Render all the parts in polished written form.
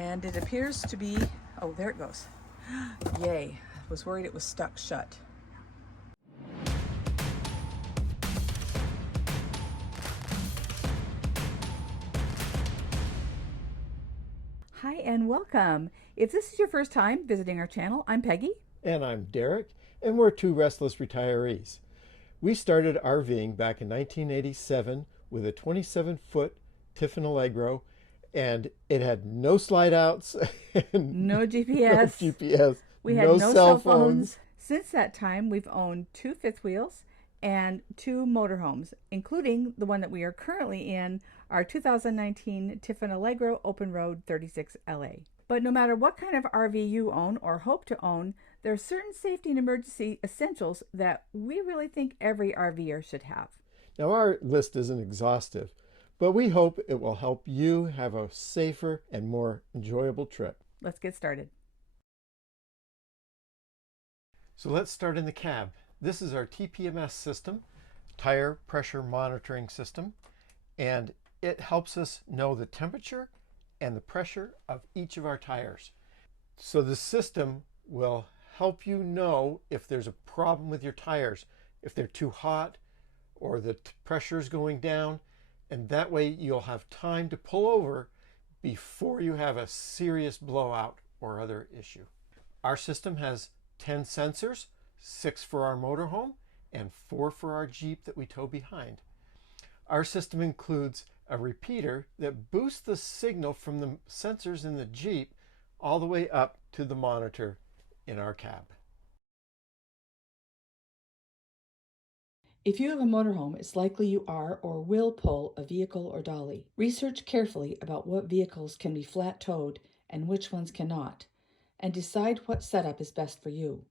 And it appears to be, oh, there it goes. Yay, I was worried it was stuck shut. Hi and welcome. If this is your first time visiting our channel, I'm Peggy. And I'm Derek, and we're two restless retirees. We started RVing back in 1987 with a 27-foot Tiffin Allegro, and it had no slide outs, No GPS. No GPS. We had no cell phones. Since that time, we've owned 2 fifth wheels and 2 motorhomes, including the one that we are currently in, our 2019 Tiffin Allegro Open Road 36 LA. But no matter what kind of RV you own or hope to own, there are certain safety and emergency essentials that we really think every RVer should have. Now, our list isn't exhaustive, but we hope it will help you have a safer and more enjoyable trip. Let's get started. So let's start in the cab. This is our TPMS system, tire pressure monitoring system, and it helps us know the temperature and the pressure of each of our tires. So the system will help you know if there's a problem with your tires, if they're too hot or the pressure is going down, and that way you'll have time to pull over before you have a serious blowout or other issue. Our system has 10 sensors, 6 for our motorhome and 4 for our Jeep that we tow behind. Our system includes a repeater that boosts the signal from the sensors in the Jeep all the way up to the monitor in our cab. If you have a motorhome, it's likely you are or will pull a vehicle or dolly. Research carefully about what vehicles can be flat towed and which ones cannot, and decide what setup is best for you.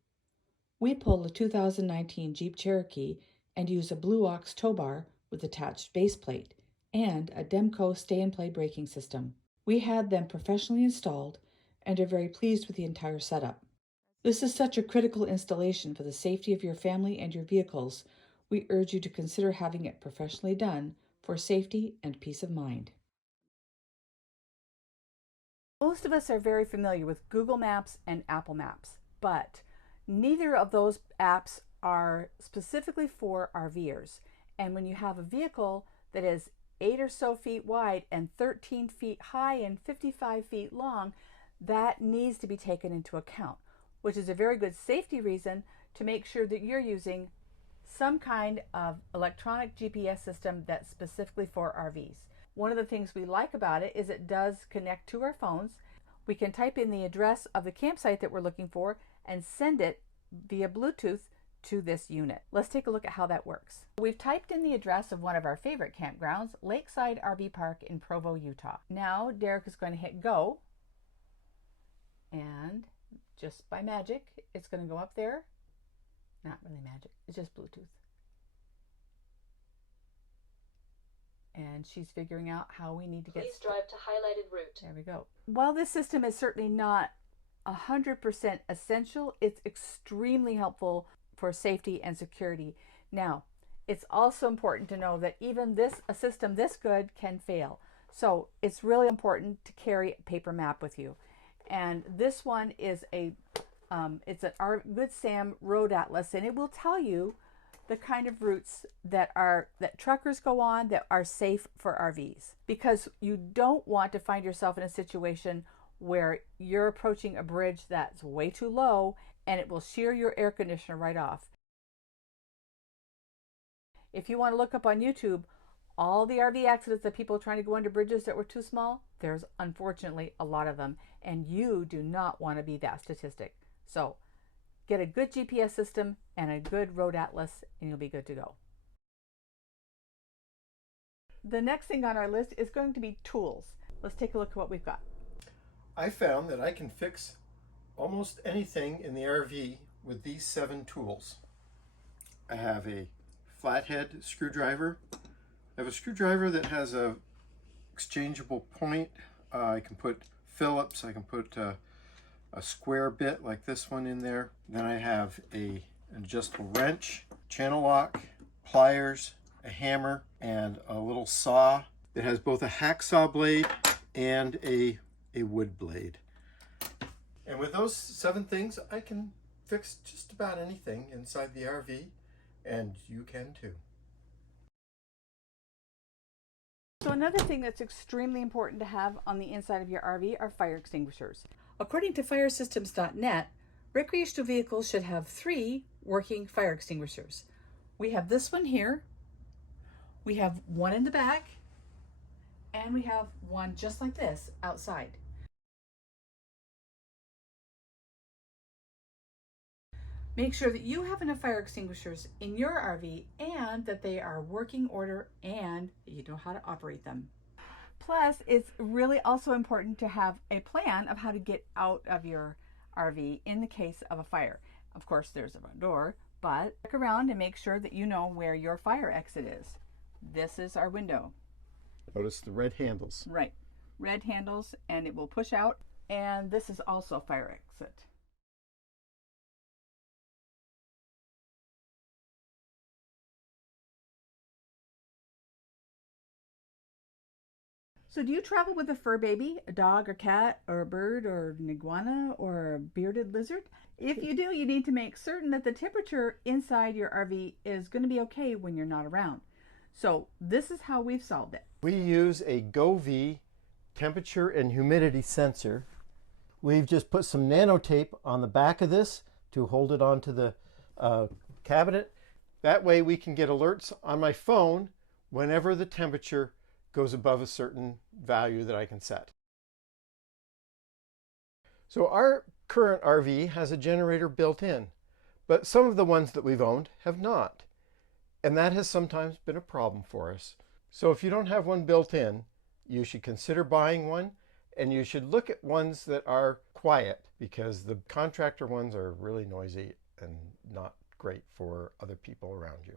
We pull a 2019 Jeep Cherokee and use a Blue Ox tow bar with attached base plate and a Demco Stay-in-Play braking system. We had them professionally installed and are very pleased with the entire setup. This is such a critical installation for the safety of your family and your vehicles. We urge you to consider having it professionally done for safety and peace of mind. Most of us are very familiar with Google Maps and Apple Maps, but neither of those apps are specifically for RVers. And when you have a vehicle that is 8 or so feet wide and 13 feet high and 55 feet long, that needs to be taken into account, which is a very good safety reason to make sure that you're using some kind of electronic GPS system that's specifically for RVs. One of the things we like about it is it does connect to our phones. We can type in the address of the campsite that we're looking for and send it via Bluetooth to this unit. Let's take a look at how that works. We've typed in the address of one of our favorite campgrounds, Lakeside RV Park in Provo, Utah. Now Derek is going to hit go, and just by magic, it's going to go up there. Not really magic, it's just Bluetooth. And she's figuring out how we need to get... Please drive to highlighted route. There we go. While this system is certainly not 100% essential, it's extremely helpful for safety and security. Now, it's also important to know that even a system this good can fail. So it's really important to carry a paper map with you. And this one is it's an Good Sam Road Atlas, and it will tell you the kind of routes that truckers go on that are safe for RVs, because you don't want to find yourself in a situation where you're approaching a bridge that's way too low and it will shear your air conditioner right off. If you want to look up on YouTube all the RV accidents of people trying to go under bridges that were too small, there's unfortunately a lot of them, and you do not want to be that statistic. So get a good GPS system and a good road atlas and you'll be good to go. The next thing on our list is going to be tools. Let's take a look at what we've got. I found that I can fix almost anything in the RV with these 7 tools. I have a flathead screwdriver. I have a screwdriver that has a exchangeable point. I can put Phillips, I can put a square bit like this one in there. Then I have an adjustable wrench, channel lock, pliers, a hammer, and a little saw. It has both a hacksaw blade and a a wood blade. And with those 7 things, I can fix just about anything inside the RV, and you can too. So another thing that's extremely important to have on the inside of your RV are fire extinguishers. According to firesystems.net, recreational vehicles should have 3 working fire extinguishers. We have this one here, we have one in the back, and we have one just like this outside. Make sure that you have enough fire extinguishers in your RV and that they are working order and that you know how to operate them. Plus, it's really also important to have a plan of how to get out of your RV in the case of a fire. Of course, there's a front door, but look around and make sure that you know where your fire exit is. This is our window. Notice the red handles. Right. Red handles, and it will push out. And this is also a fire exit. So do you travel with a fur baby, a dog or cat or a bird or an iguana or a bearded lizard? If you do, you need to make certain that the temperature inside your RV is going to be okay when you're not around. So this is how we've solved it. We use a GoV temperature and humidity sensor. We've just put some nanotape on the back of this to hold it onto the cabinet. That way we can get alerts on my phone whenever the temperature goes above a certain value that I can set. So our current RV has a generator built in, but some of the ones that we've owned have not. And that has sometimes been a problem for us. So if you don't have one built in, you should consider buying one, and you should look at ones that are quiet, because the contractor ones are really noisy and not great for other people around you.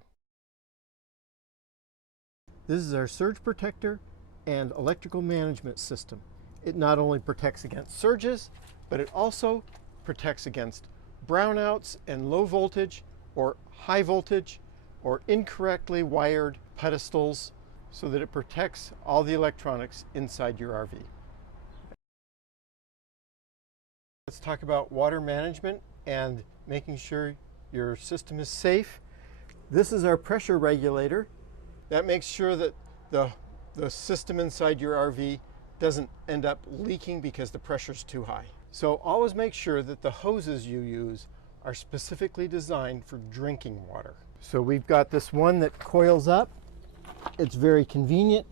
This is our surge protector and electrical management system. It not only protects against surges, but it also protects against brownouts and low voltage or high voltage or incorrectly wired pedestals, so that it protects all the electronics inside your RV. Let's talk about water management and making sure your system is safe. This is our pressure regulator. That makes sure that the system inside your RV doesn't end up leaking because the pressure's too high. So always make sure that the hoses you use are specifically designed for drinking water. So we've got this one that coils up. It's very convenient.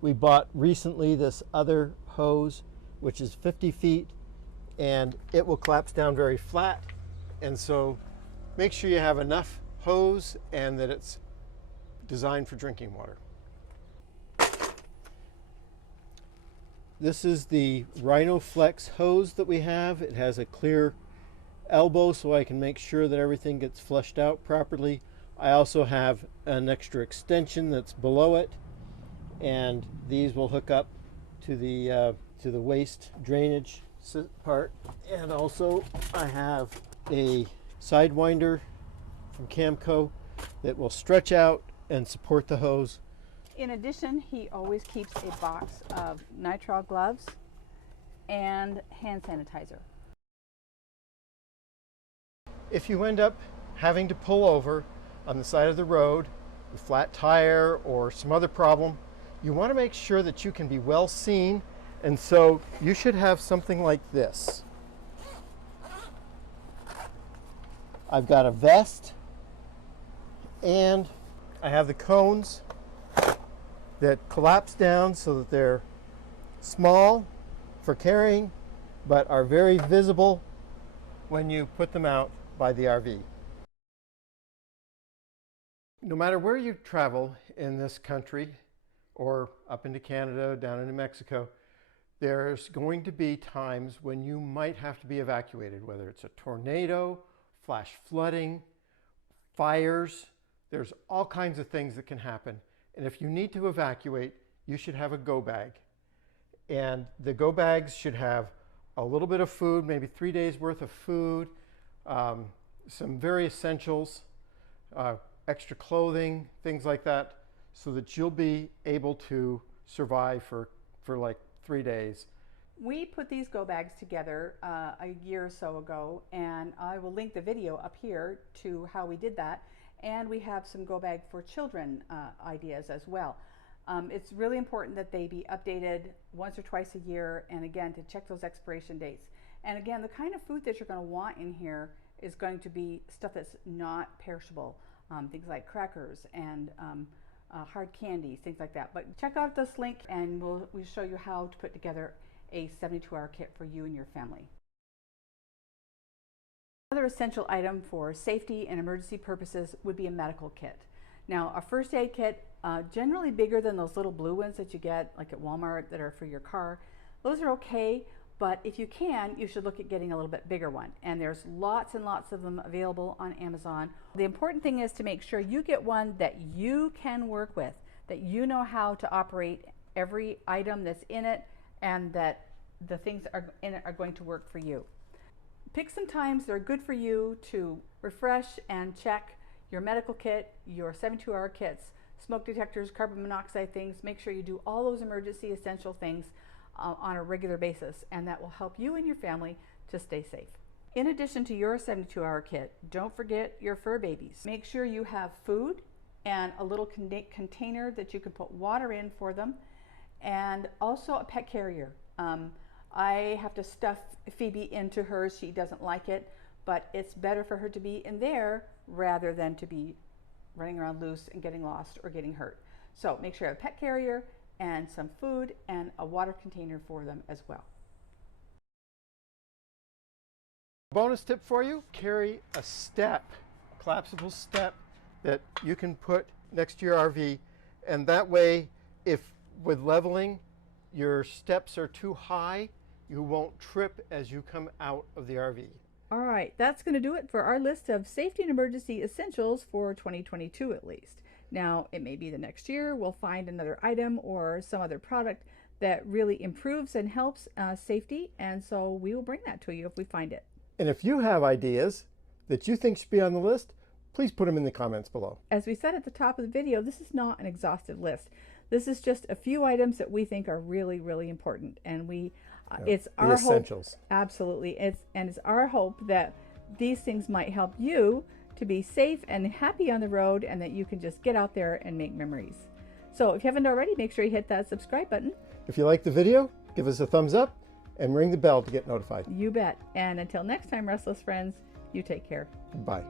We bought recently this other hose, which is 50 feet, and it will collapse down very flat. And so make sure you have enough hose and that it's designed for drinking water. This is the RhinoFlex hose that we have. It has a clear elbow so I can make sure that everything gets flushed out properly. I also have an extra extension that's below it, and these will hook up to the waste drainage part. And also I have a sidewinder from Demco that will stretch out and support the hose. In addition, he always keeps a box of nitrile gloves and hand sanitizer. If you end up having to pull over on the side of the road, a flat tire or some other problem, you want to make sure that you can be well seen, and so you should have something like this. I've got a vest, and I have the cones that collapse down so that they're small for carrying, but are very visible when you put them out by the RV. No matter where you travel in this country, or up into Canada, down into Mexico, there's going to be times when you might have to be evacuated, whether it's a tornado, flash flooding, fires. There's all kinds of things that can happen. And if you need to evacuate, you should have a go bag. And the go bags should have a little bit of food, maybe 3 days worth of food, some very essentials, extra clothing, things like that, so that you'll be able to survive for like 3 days. We put these go bags together a year or so ago, and I will link the video up here to how we did that. And we have some go bag for children ideas as well. It's really important that they be updated once or twice a year, and again, to check those expiration dates. And again, the kind of food that you're going to want in here is going to be stuff that's not perishable, things like crackers and hard candies, things like that. But check out this link and we'll show you how to put together a 72-hour kit for you and your family. Another essential item for safety and emergency purposes would be a medical kit. Now, a first aid kit, generally bigger than those little blue ones that you get like at Walmart that are for your car. Those are okay, but if you can, you should look at getting a little bit bigger one. And there's lots and lots of them available on Amazon. The important thing is to make sure you get one that you can work with, that you know how to operate every item that's in it, and that the things that are in it are going to work for you. Pick some times that are good for you to refresh and check your medical kit, your 72-hour kits, smoke detectors, carbon monoxide things. Make sure you do all those emergency essential things on a regular basis, and that will help you and your family to stay safe. In addition to your 72-hour kit, don't forget your fur babies. Make sure you have food and a little container that you can put water in for them, and also a pet carrier. I have to stuff Phoebe into hers. She doesn't like it, but it's better for her to be in there rather than to be running around loose and getting lost or getting hurt. So make sure you have a pet carrier and some food and a water container for them as well. Bonus tip for you, carry a step, collapsible step that you can put next to your RV, and that way, if with leveling your steps are too high, you won't trip as you come out of the RV. All right, that's going to do it for our list of safety and emergency essentials for 2022 at least. Now, it may be the next year we'll find another item or some other product that really improves and helps safety, and so we will bring that to you if we find it. And if you have ideas that you think should be on the list, please put them in the comments below. As we said at the top of the video, this is not an exhaustive list. This is just a few items that we think are really, really important, and it's our essentials. Hope, absolutely, it's our hope that these things might help you to be safe and happy on the road, and that you can just get out there and make memories. So if you haven't already, make sure you hit that subscribe button. If you like the video, give us a thumbs up and ring the bell to get notified. You bet. And until next time, Restless friends, you take care. Bye.